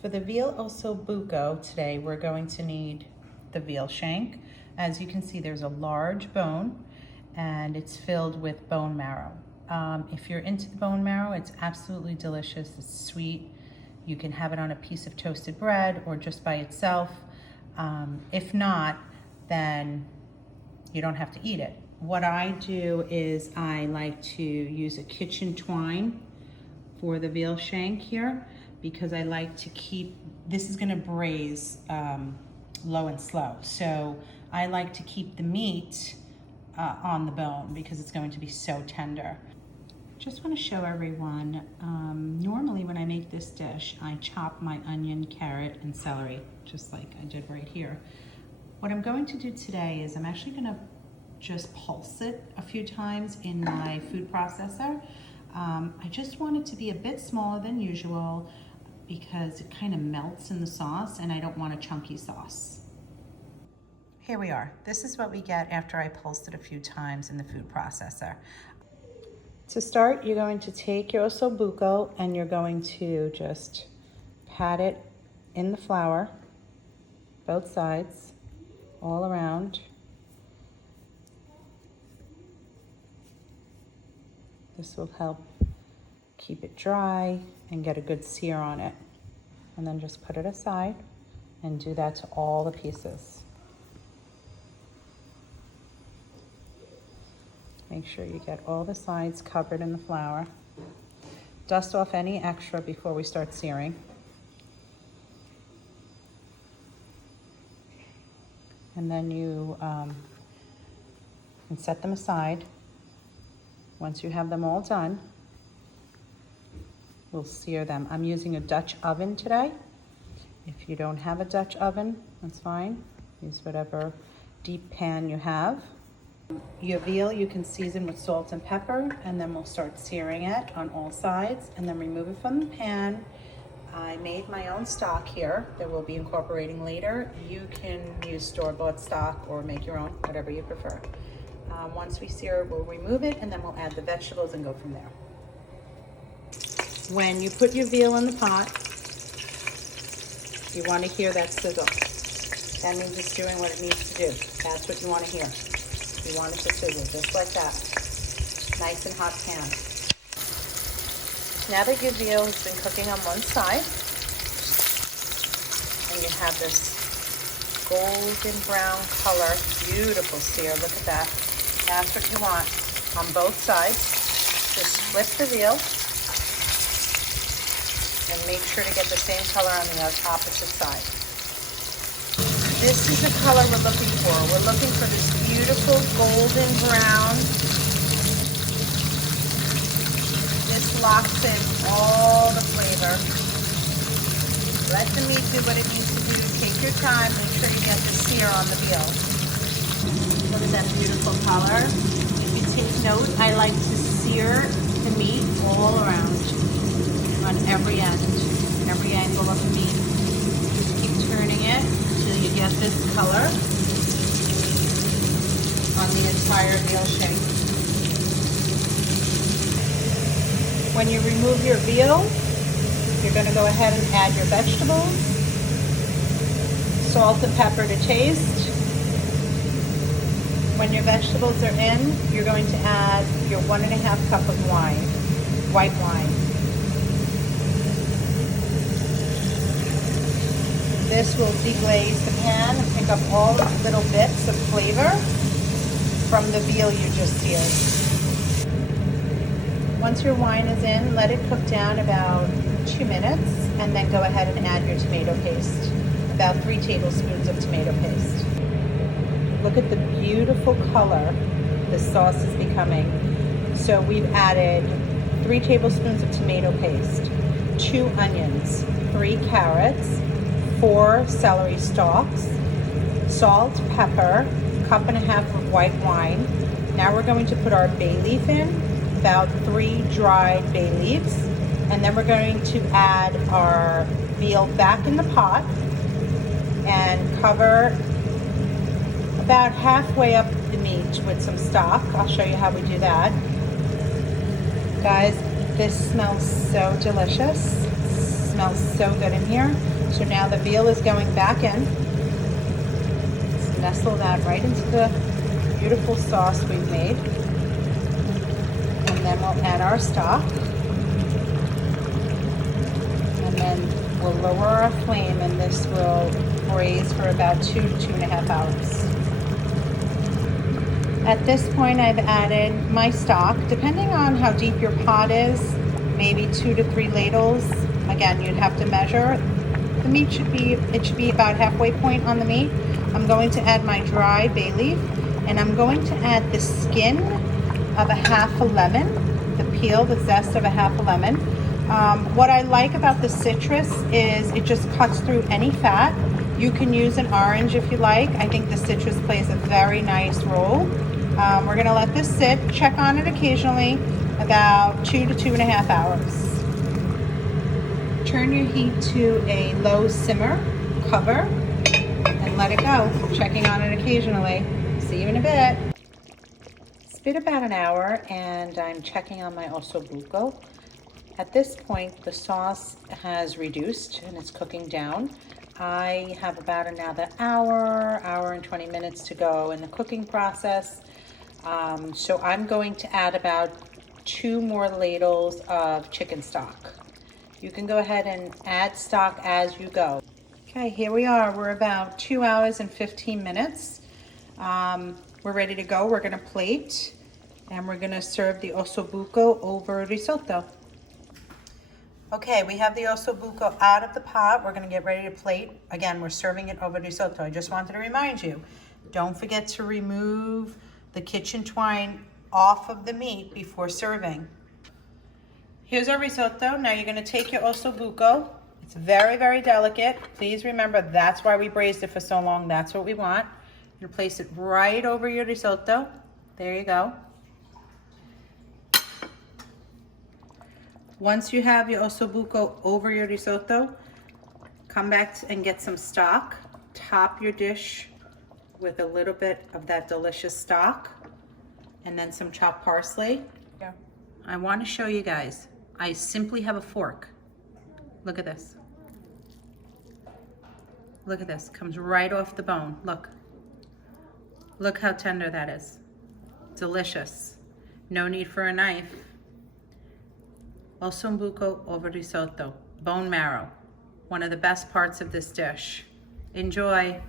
For the Veal Osso Buco today, we're going to need the veal shank. As you can see, there's a large bone and it's filled with bone marrow. If you're into the bone marrow, it's absolutely delicious. It's sweet. You can have it on a piece of toasted bread or just by itself. If not, then you don't have to eat it. What I do is I like to use a kitchen twine for the veal shank here, because I like to keep, this is gonna braise low and slow. So I like to keep the meat on the bone because it's going to be so tender. Just wanna show everyone, normally when I make this dish, I chop my onion, carrot, and celery, just like I did right here. What I'm going to do today is I'm actually gonna just pulse it a few times in my food processor. I just want it to be a bit smaller than usual because it kind of melts in the sauce and I don't want a chunky sauce. Here we are. This is what we get after I pulsed it a few times in the food processor. To start, you're going to take your osso buco and you're going to just pat it in the flour, both sides, all around. This will help keep it dry and get a good sear on it. And then just put it aside and do that to all the pieces. Make sure you get all the sides covered in the flour. Dust off any extra before we start searing. And then you can set them aside. Once you have them all done, we'll sear them. I'm using a Dutch oven today. If you don't have a Dutch oven, that's fine. Use whatever deep pan you have. Your veal you can season with salt and pepper, and then we'll start searing it on all sides and then remove it from the pan. I made my own stock here that we'll be incorporating later. You can use store-bought stock or make your own, whatever you prefer. Once we sear it, we'll remove it and then we'll add the vegetables and go from there. When you put your veal in the pot, you want to hear that sizzle. That means it's doing what it needs to do. That's what you want to hear. You want it to sizzle just like that. Nice and hot pan. Now that your veal has been cooking on one side, and you have this golden brown color, beautiful sear, look at that. That's what you want on both sides. Just flip the veal and make sure to get the same color on the opposite side. This is the color we're looking for. We're looking for this beautiful golden brown. This locks in all the flavor. Let the meat do what it needs to do. Take your time. Make sure you get the sear on the veal. Look at that beautiful color. If you take note, I like to sear the meat all around on every end, every angle of the meat. Just keep turning it until you get this color on the entire veal shank. When you remove your veal, you're going to go ahead and add your vegetables, salt and pepper to taste. When your vegetables are in, you're going to add your 1.5 cup of wine, white wine. This will deglaze the pan and pick up all the little bits of flavor from the veal you just seared. Once your wine is in, let it cook down about 2 minutes and then go ahead and add your tomato paste, about 3 tablespoons of tomato paste. Look at the beautiful color the sauce is becoming. So we've added 3 tablespoons of tomato paste, 2 onions, 3 carrots, 4 celery stalks, salt, pepper, 1.5 cups of white wine. Now we're going to put our bay leaf in, about 3 dried bay leaves, and then we're going to add our veal back in the pot and cover about halfway up the meat with some stock. I'll show you how we do that. Guys, this smells so delicious. It smells so good in here. So now the veal is going back in. Let's nestle that right into the beautiful sauce we've made. And then we'll add our stock. And then we'll lower our flame, and this will braise for about 2 to 2.5 hours. At this point, I've added my stock. Depending on how deep your pot is, maybe 2 to 3 ladles. Again, you'd have to measure. The meat should be about halfway point on the meat. I'm going to add my dry bay leaf, and I'm going to add the skin of a half a lemon, the peel, the zest of a half a lemon. What I like about the citrus is it just cuts through any fat. You can use an orange if you like. I think the citrus plays a very nice role. We're gonna let this sit, check on it occasionally, about 2 to 2.5 hours. Turn your heat to a low simmer, cover, and let it go, checking on it occasionally. See you in a bit. It's been about an hour, and I'm checking on my osso buco. At this point, the sauce has reduced and it's cooking down. I have about another hour and 20 minutes to go in the cooking process. So I'm going to add about 2 more ladles of chicken stock. You can go ahead and add stock as you go. Okay, here we are. We're about 2 hours and 15 minutes. We're ready to go. We're gonna plate, and we're gonna serve the osso buco over risotto. Okay, we have the osso buco out of the pot. We're gonna get ready to plate. Again, we're serving it over risotto. I just wanted to remind you, don't forget to remove the kitchen twine off of the meat before serving. Here's our risotto. Now you're gonna take your osso buco. It's very, very delicate. Please remember, that's why we braised it for so long. That's what we want. You're gonna place it right over your risotto. There you go. Once you have your osso buco over your risotto, come back and get some stock. Top your dish with a little bit of that delicious stock, and then some chopped parsley. Yeah. I want to show you guys. I simply have a fork. Look at this. Look at this. Comes right off the bone. Look. Look how tender that is. Delicious. No need for a knife. Osso buco over risotto. Bone marrow. One of the best parts of this dish. Enjoy.